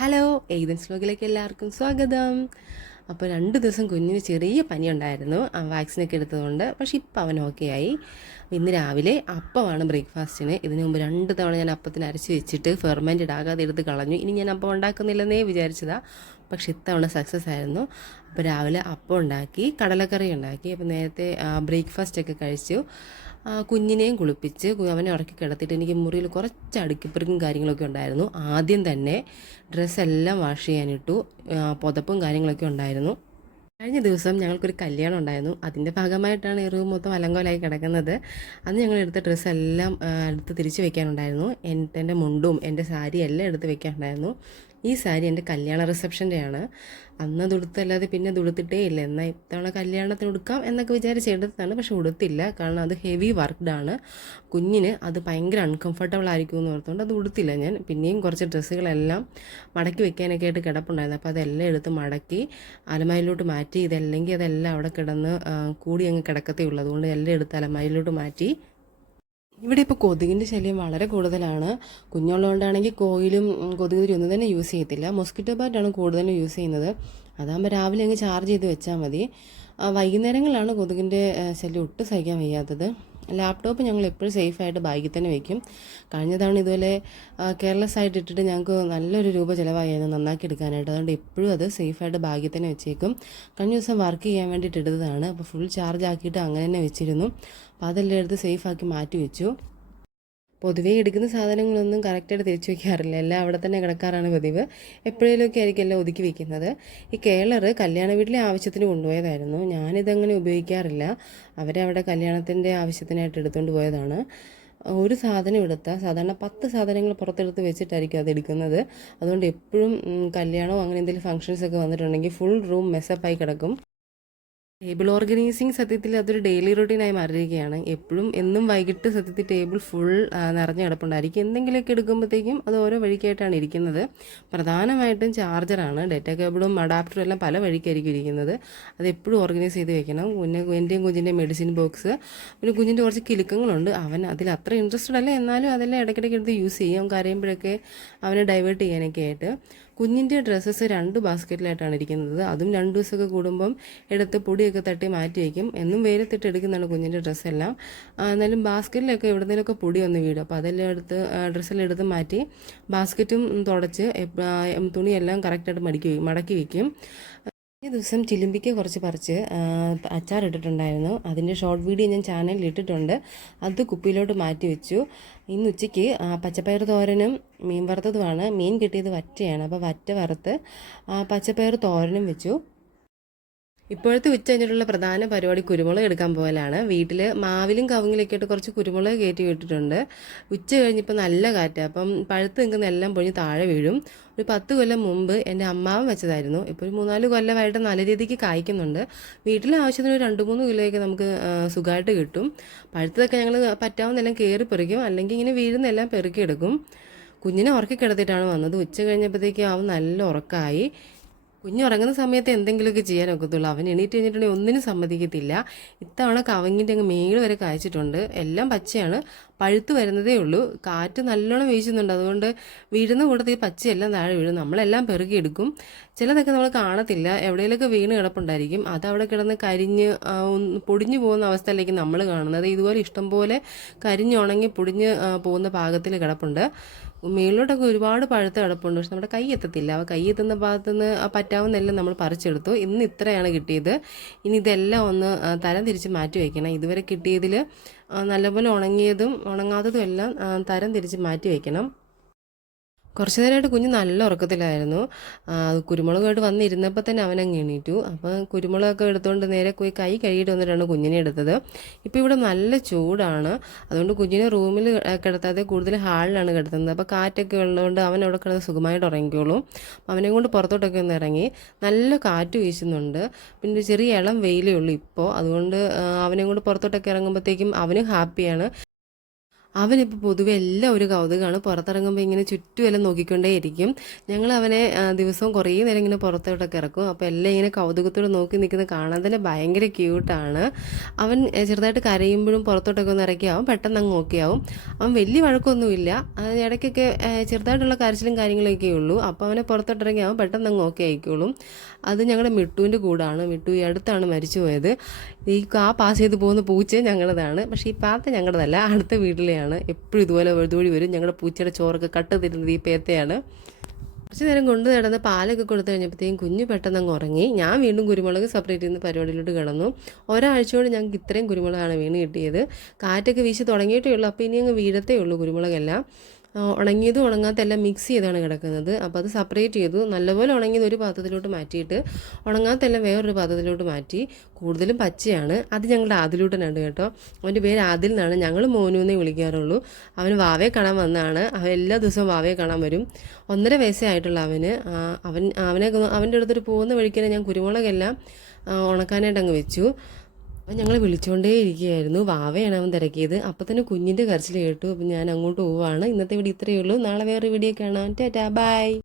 Hello, എയ്തൻസ് വ്ലോഗിലേക്ക് എല്ലാവർക്കും സ്വാഗതം. അപ്പോൾ 2 ദിവസം കുഞ്ഞിന് ചെറിയ പനി ഉണ്ടായിരുന്നു, വാക്സിനൊക്കെ എടുത്തതുകൊണ്ട്. പക്ഷേ ഇപ്പം അവൻ ഓക്കെ ആയി. ഇന്ന് രാവിലെ അപ്പമാണ് ബ്രേക്ക്ഫാസ്റ്റിന്. ഇതിനു മുമ്പ് 2 തവണ ഞാൻ അപ്പത്തിന് അരച്ച് വെച്ചിട്ട് ഫെർമെൻറ്റഡ് ആകാതെ എടുത്ത് കളഞ്ഞു. ഇനി ഞാൻ അപ്പം ഉണ്ടാക്കുന്നില്ലെന്നേ വിചാരിച്ചതാണ്, പക്ഷെ ഇത്തവണ സക്സസ് ആയിരുന്നു. അപ്പോൾ രാവിലെ അപ്പം ഉണ്ടാക്കി, കടലക്കറി ഉണ്ടാക്കി. അപ്പോൾ നേരത്തെ ബ്രേക്ക്ഫാസ്റ്റൊക്കെ കഴിച്ചു. കുഞ്ഞിനെയും കുളിപ്പിച്ച് അവനെ ഉറക്കി കിടത്തിയിട്ട് എനിക്ക് മുറിയിൽ കുറച്ച് അടുക്കിപ്പറിക്കും കാര്യങ്ങളൊക്കെ ഉണ്ടായിരുന്നു. ആദ്യം തന്നെ ഡ്രസ്സെല്ലാം വാഷ് ചെയ്യാനിട്ടു. പുതപ്പും കാര്യങ്ങളൊക്കെ ഉണ്ടായിരുന്നു. കഴിഞ്ഞ ദിവസം ഞങ്ങൾക്കൊരു കല്യാണം ഉണ്ടായിരുന്നു. അതിൻ്റെ ഭാഗമായിട്ടാണ് ഈ റൂം മൊത്തം അലങ്കോലമായി കിടക്കുന്നത്. അന്ന് ഞങ്ങൾ എടുത്ത ഡ്രസ്സെല്ലാം എടുത്ത് തിരിച്ച് വെക്കാനുണ്ടായിരുന്നു. എൻ്റെ മുണ്ടും എൻ്റെ സാരിയും എല്ലാം എടുത്ത് വെക്കാനുണ്ടായിരുന്നു. ഈ സാരി എൻ്റെ കല്യാണ റിസപ്ഷൻ്റെയാണ്. അന്ന് ഉടുത്തല്ലാതെ പിന്നെ ഉടുത്തിട്ടേ ഇല്ല. എന്നാൽ ഇത്തവണ കല്യാണത്തിന് ഉടുക്കാം എന്നൊക്കെ വിചാരിച്ച് എടുത്തതാണ്. പക്ഷെ ഉടുത്തില്ല, കാരണം അത് ഹെവി വർക്ക്ഡാണ്. കുഞ്ഞിന് അത് ഭയങ്കര അൺകംഫർട്ടബിൾ ആയിരിക്കും എന്ന് ഓർത്തുകൊണ്ട് അത് ഉടുത്തില്ല ഞാൻ. പിന്നെയും കുറച്ച് ഡ്രസ്സുകളെല്ലാം മടക്കി വെക്കാനൊക്കെ ആയിട്ട് കിടപ്പുണ്ടായിരുന്നു. അപ്പോൾ അതെല്ലാം എടുത്ത് മടക്കി അലമാരിലോട്ട് മാറ്റി. ഇതല്ലെങ്കിൽ അതെല്ലാം അവിടെ കിടന്ന് കൂടി അങ്ങ് കിടക്കത്തേ ഉള്ളൂ. അതുകൊണ്ട് എല്ലാം എടുത്ത് അലമാരിലോട്ട് മാറ്റി. ഇവിടെ ഇപ്പോൾ കൊതുകിൻ്റെ ശല്യം വളരെ കൂടുതലാണ്. കുഞ്ഞുള്ളതുകൊണ്ടാണെങ്കിൽ കോയിലും കൊതുക് തിരി ഒന്നും തന്നെ യൂസ് ചെയ്യത്തില്ല. മൊസ്കിറ്റോ ബാറ്റാണ് കൂടുതലും യൂസ് ചെയ്യുന്നത്. അതാകുമ്പോൾ രാവിലെ അങ്ങ് ചാർജ് ചെയ്ത് വെച്ചാൽ മതി. വൈകുന്നേരങ്ങളിലാണ് കൊതുകിൻ്റെ ശല്യം ഒട്ടും സഹിക്കാൻ വയ്യാത്തത്. ലാപ്ടോപ്പ് ഞങ്ങൾ എപ്പോഴും സേഫായിട്ട് ബാഗിൽ തന്നെ വെക്കും. കഴിഞ്ഞ തവണ ഇതുപോലെ കെയർലെസ് ആയിട്ട് ഇട്ടിട്ട് ഞങ്ങൾക്ക് നല്ലൊരു രൂപ ചിലവായിരുന്നു നന്നാക്കി എടുക്കാനായിട്ട്. അതുകൊണ്ട് എപ്പോഴും അത് സേഫായിട്ട് ബാഗിൽ തന്നെ വെച്ചേക്കും. കഴിഞ്ഞ ദിവസം വർക്ക് ചെയ്യാൻ വേണ്ടിയിട്ട് എടുത്തതാണ്. അപ്പോൾ ഫുൾ ചാർജ് ആക്കിയിട്ട് അങ്ങനെ തന്നെ വെച്ചിരുന്നു. അപ്പോൾ അതെല്ലാം എടുത്ത് സേഫാക്കി മാറ്റി വെച്ചു. പൊതുവേ എടുക്കുന്ന സാധനങ്ങളൊന്നും കറക്റ്റായിട്ട് തിരിച്ചു വയ്ക്കാറില്ല. എല്ലാം അവിടെ തന്നെ കിടക്കാറാണ് പതിവ്. എപ്പോഴേലുമൊക്കെ ആയിരിക്കും എല്ലാം ഒതുക്കി വയ്ക്കുന്നത്. ഈ കേളറ് കല്യാണ വീട്ടിലെ ആവശ്യത്തിന് കൊണ്ടുപോയതായിരുന്നു. ഞാനിതങ്ങനെ ഉപയോഗിക്കാറില്ല. അവരവിടെ കല്യാണത്തിൻ്റെ ആവശ്യത്തിനായിട്ട് എടുത്തുകൊണ്ട് പോയതാണ്. ഒരു സാധനം എടുത്താൽ സാധാരണ 10 സാധനങ്ങൾ പുറത്തെടുത്ത് വെച്ചിട്ടായിരിക്കും അത് എടുക്കുന്നത്. അതുകൊണ്ട് എപ്പോഴും കല്യാണമോ അങ്ങനെ എന്തെങ്കിലും ഫംഗ്ഷൻസൊക്കെ വന്നിട്ടുണ്ടെങ്കിൽ ഫുൾ റൂം മെസ്സപ്പായി കിടക്കും. ടേബിൾ ഓർഗനൈസിങ് സത്യത്തിൽ അതൊരു ഡെയിലി റൊട്ടീനായി മാറിയിരിക്കുകയാണ്. എപ്പോഴും എന്നും വൈകിട്ട് സത്യത്തിൽ ടേബിൾ ഫുൾ നിറഞ്ഞു കിടപ്പുണ്ടായിരിക്കും. എന്തെങ്കിലുമൊക്കെ എടുക്കുമ്പോഴത്തേക്കും അത് ഓരോ വഴിക്കായിട്ടാണ് ഇരിക്കുന്നത്. പ്രധാനമായിട്ടും ചാർജറാണ്. ഡേറ്റ കേബിളും അഡാപ്റ്ററും എല്ലാം പല വഴിക്കായിരിക്കും ഇരിക്കുന്നത്. അത് എപ്പോഴും ഓർഗനൈസ് ചെയ്ത് വെക്കണം. പിന്നെ എൻ്റെയും കുഞ്ഞിൻ്റെയും മെഡിസിൻ ബോക്സ്, പിന്നെ കുഞ്ഞിൻ്റെ കുറച്ച് കിലുക്കങ്ങളുണ്ട്. അവൻ അതിൽ അത്ര ഇൻട്രസ്റ്റഡ് അല്ല, എന്നാലും അതെല്ലാം ഇടയ്ക്കിടയ്ക്ക് എടുത്ത് യൂസ് ചെയ്യും. അവൻ കരയുമ്പോഴൊക്കെ അവനെ ഡൈവേർട്ട് ചെയ്യാനൊക്കെ ആയിട്ട്. കുഞ്ഞിൻ്റെ ഡ്രസ്സസ് 2 ബാസ്ക്കറ്റിലായിട്ടാണ് ഇരിക്കുന്നത്. അതും 2 ദിവസമൊക്കെ കൂടുമ്പം എടുത്ത് പൊടിയൊക്കെ തട്ടി മാറ്റി വയ്ക്കും. എന്നും വെയിലത്തിട്ട് എടുക്കുന്നതാണ് കുഞ്ഞിൻ്റെ ഡ്രസ്സെല്ലാം. എന്നാലും ബാസ്ക്കറ്റിലൊക്കെ എവിടെന്നെങ്കിലുമൊക്കെ പൊടി വന്ന് വീഴും. അപ്പോൾ അതെല്ലാം എടുത്ത് ഡ്രസ്സെല്ലാം എടുത്ത് മാറ്റി ബാസ്ക്കറ്റും തുടച്ച് തുണിയെല്ലാം കറക്റ്റായിട്ട് മടക്കി വയ്ക്കും. ഈ ദിവസം ചിലുമ്പിക്ക കുറച്ച് പറിച്ച് അച്ചാറിട്ടിട്ടുണ്ടായിരുന്നു. അതിൻ്റെ ഷോർട്ട് വീഡിയോ ഞാൻ ചാനലിൽ ഇട്ടിട്ടുണ്ട്. അത് കുപ്പിയിലോട്ട് മാറ്റി വെച്ചു. ഇന്ന് ഉച്ചയ്ക്ക് പച്ചപ്പയർ തോരനും മീൻ വറുത്തതുമാണ്. മീൻ കിട്ടിയത് വറ്റയാണ്. അപ്പോൾ വറ്റ വറുത്ത് പച്ചപ്പയർ തോരനും വെച്ചു. ഇപ്പോഴത്തെ ഉച്ച കഴിഞ്ഞിട്ടുള്ള പ്രധാന പരിപാടി കുരുമുളക് എടുക്കാൻ പോകലാണ്. വീട്ടിൽ മാവിലും കവുങ്ങിലൊക്കെ ആയിട്ട് കുറച്ച് കുരുമുളക് കയറ്റി വിട്ടിട്ടുണ്ട്. ഉച്ച കഴിഞ്ഞിപ്പോൾ നല്ല കാറ്റാണ്. അപ്പം പഴുത്ത് നിൽക്കുന്ന എല്ലാം പൊഴിഞ്ഞ് താഴെ വീഴും. ഒരു 10 കൊല്ലം മുമ്പ് എൻ്റെ അമ്മാവൻ വെച്ചതായിരുന്നു. ഇപ്പോൾ ഒരു 3-4 കൊല്ലമായിട്ട് നല്ല രീതിക്ക് കായ്ക്കുന്നുണ്ട്. വീട്ടിലെ ആവശ്യത്തിന് ഒരു 2-3 കിലോയൊക്കെ നമുക്ക് സുഖമായിട്ട് കിട്ടും. പഴുത്തതൊക്കെ ഞങ്ങൾ പറ്റാവുന്നെല്ലാം കയറി പെറുക്കും, അല്ലെങ്കിൽ ഇങ്ങനെ വീഴുന്നെല്ലാം പെറുക്കിയെടുക്കും. കുഞ്ഞിനെ ഉറക്കി കിടത്തിയിട്ടാണ് വന്നത്. ഉച്ച കഴിഞ്ഞപ്പോഴത്തേക്കും അവൻ നല്ല ഉറക്കമായി. കുഞ്ഞുറങ്ങുന്ന സമയത്ത് എന്തെങ്കിലുമൊക്കെ ചെയ്യാൻ ഒക്കത്തുള്ളൂ. അവൻ എണീറ്റ് കഴിഞ്ഞിട്ടുണ്ടെങ്കിൽ ഒന്നിനും സമ്മതിക്കത്തില്ല. ഇത്തവണ കവുങ്ങിൻ്റെ അങ്ങ് മേള് വരെ കായ്ച്ചിട്ടുണ്ട്. എല്ലാം പച്ചയാണ്, പഴുത്ത് വരുന്നതേ ഉള്ളൂ. കാറ്റ് നല്ലോണം വീശുന്നുണ്ട്. അതുകൊണ്ട് വീഴുന്ന കൂട്ടത്തിൽ പച്ചയെല്ലാം താഴെ വീഴും. നമ്മളെല്ലാം പെറുകിയെടുക്കും. ചിലതൊക്കെ നമ്മൾ കാണത്തില്ല, എവിടെയെങ്കിലുമൊക്കെ വീണ് കിടപ്പുണ്ടായിരിക്കും. അതവിടെ കിടന്ന് കരിഞ്ഞ് പൊടിഞ്ഞു പോകുന്ന അവസ്ഥയിലേക്ക് നമ്മൾ കാണുന്നത്. ഇതുപോലെ ഇഷ്ടംപോലെ കരിഞ്ഞുണങ്ങി പൊടിഞ്ഞ് പോകുന്ന പാകത്തിൽ കിടപ്പുണ്ട്. മേളിലോട്ടൊക്കെ ഒരുപാട് പഴുത്ത കിടപ്പുണ്ട്. പക്ഷെ നമ്മുടെ കൈ എത്തത്തില്ല. കൈ എത്തുന്ന ഭാഗത്തുനിന്ന് പറ്റാവുന്നെല്ലാം നമ്മൾ പറിച്ചെടുത്തു. ഇന്ന് ഇത്രയാണ് കിട്ടിയത്. ഇനി ഇതെല്ലാം ഒന്ന് തരം തിരിച്ച് മാറ്റി വയ്ക്കണം. ഇതുവരെ കിട്ടിയതിൽ നല്ലപോലെ ഉണങ്ങിയതും ഉണങ്ങാത്തതും എല്ലാം തരം തിരിച്ച് മാറ്റി വയ്ക്കണം. കുറച്ച് നേരമായിട്ട് കുഞ്ഞ് നല്ല ഉറക്കത്തിലായിരുന്നു. കുരുമുളകായിട്ട് വന്നിരുന്നപ്പോൾ തന്നെ അവനങ്ങ് എണീറ്റു. അപ്പോൾ കുരുമുളകൊക്കെ എടുത്തുകൊണ്ട് നേരെ പോയി കൈ കഴുകിയിട്ട് വന്നിട്ടാണ് കുഞ്ഞിനെ എടുത്തത്. ഇപ്പോൾ ഇവിടെ നല്ല ചൂടാണ്. അതുകൊണ്ട് കുഞ്ഞിനെ റൂമിൽ കിടത്താതെ കൂടുതൽ ഹാളിലാണ് കിടത്തുന്നത്. അപ്പോൾ കാറ്റൊക്കെ ഉള്ളതുകൊണ്ട് അവൻ അവിടെ കിടന്ന് സുഖമായിട്ട് ഉറങ്ങിക്കോളും. അവനെ കൊണ്ട് പുറത്തോട്ടൊക്കെ ഒന്ന് ഇറങ്ങി. നല്ല കാറ്റ് വീശുന്നുണ്ട്. പിന്നെ ചെറിയ ഇളം വെയിലേ ഉള്ളൂ ഇപ്പോൾ. അതുകൊണ്ട് അവനെ കൊണ്ട് പുറത്തോട്ടൊക്കെ ഇറങ്ങുമ്പോഴത്തേക്കും അവനും ഹാപ്പിയാണ്. അവനിപ്പോൾ പൊതുവെ എല്ലാം ഒരു കൗതുകമാണ്. പുറത്തിറങ്ങുമ്പോൾ ഇങ്ങനെ ചുറ്റുമെല്ലാം നോക്കിക്കൊണ്ടേയിരിക്കും. ഞങ്ങൾ അവനെ ദിവസവും കുറേ നേരം ഇങ്ങനെ പുറത്തോട്ടൊക്കെ ഇറക്കും. അപ്പോൾ എല്ലാം ഇങ്ങനെ കൗതുകത്തോടെ നോക്കി നിൽക്കുന്നത് കാണാൻ തന്നെ ഭയങ്കര ക്യൂട്ടാണ്. അവൻ ചെറുതായിട്ട് കരയുമ്പോഴും പുറത്തോട്ടൊക്കെ ഒന്ന് ഇറക്കി അവൻ പെട്ടെന്ന് അങ്ങ് ഓക്കെ ആവും. അവൻ വലിയ വഴക്കൊന്നുമില്ല, ഇടയ്ക്കൊക്കെ ചെറുതായിട്ടുള്ള കരച്ചിലും കാര്യങ്ങളൊക്കെ ഉള്ളൂ. അപ്പോൾ അവനെ പുറത്തോട്ടിറങ്ങി അവൻ പെട്ടെന്ന് അങ്ങ് ഓക്കെ ആയിക്കോളും. അത് ഞങ്ങളുടെ മിട്ടുവിൻ്റെ കൂടാണ്. മിട്ടു ഈ അടുത്താണ് മരിച്ചു പോയത്. ഈ പാസ് ചെയ്ത് പോകുന്ന പൂച്ച ഞങ്ങളുടേതാണ്, പക്ഷേ ഈ പാത്ത ഞങ്ങളുടേതല്ല, അടുത്ത വീട്ടിലെയാണ്. എപ്പോഴും ഇതുപോലെ ഇതുവഴി വരും. ഞങ്ങളുടെ പൂച്ചയുടെ ചോറൊക്കെ കട്ട് തരുന്നത് ഈ പേത്തയാണ്. കുറച്ച് നേരം കൊണ്ട് നടന്ന് പാലൊക്കെ കൊടുത്തു കഴിഞ്ഞപ്പോഴത്തേക്കും കുഞ്ഞ് പെട്ടെന്ന് അങ്ങ് ഉറങ്ങി. ഞാൻ വീണ്ടും കുരുമുളക് സെപ്പറേറ്റ് ചെയ്യുന്ന പരിപാടിയിലോട്ട് കിടന്നു. ഒരാഴ്ചയോട് ഞങ്ങൾക്ക് ഇത്രയും കുരുമുളകാണ് വീണ് കിട്ടിയത്. കാറ്റൊക്കെ വീശി തുടങ്ങിയിട്ടേ ഉള്ളൂ. അപ്പോൾ ഇനി അങ്ങ് വീഴത്തേ ഉള്ളൂ കുരുമുളകെല്ലാം. ഉണങ്ങിയതും ഉണങ്ങാത്തെല്ലാം മിക്സ് ചെയ്താണ് കിടക്കുന്നത്. അപ്പോൾ അത് സെപ്പറേറ്റ് ചെയ്തു. നല്ലപോലെ ഉണങ്ങിയത് ഒരു പാത്രത്തിലോട്ട് മാറ്റിയിട്ട് ഉണങ്ങാത്തെല്ലാം വേറൊരു പാത്രത്തിലോട്ട് മാറ്റി. കൂടുതലും പച്ചയാണ്. അത് ഞങ്ങളുടെ ആദിലൂട്ടനുണ്ട് കേട്ടോ. അവൻ്റെ പേര് ആദിൽ എന്നാണ്. ഞങ്ങൾ മോനു എന്നേ വിളിക്കാറുള്ളൂ. അവന് വാവയെ കാണാൻ വന്നതാണ്. അവൻ എല്ലാ ദിവസവും വാവയെ കാണാൻ വരും. 1.5 വയസ്സേ ആയിട്ടുള്ള അവന്. അവൻ്റെ അടുത്തൊരു പോകുന്ന വഴിക്ക് ഞാൻ കുരുമുളകെല്ലാം ഉണക്കാനായിട്ട് അങ്ങ് വെച്ചു. അപ്പം ഞങ്ങൾ വിളിച്ചുകൊണ്ടേ ഇരിക്കുകയായിരുന്നു. വാവയാണ് അവൻ തിരക്കിയത്. അപ്പം തന്നെ കുഞ്ഞിൻ്റെ കരച്ചിൽ കേട്ടു. അപ്പം ഞാൻ അങ്ങോട്ട് പോവുകയാണ്. ഇന്നത്തെ വീഡിയോ ഇത്രയേ ഉള്ളൂ. നാളെ വേറൊരു വീഡിയോ കാണാം. ടാറ്റാ, ബൈ.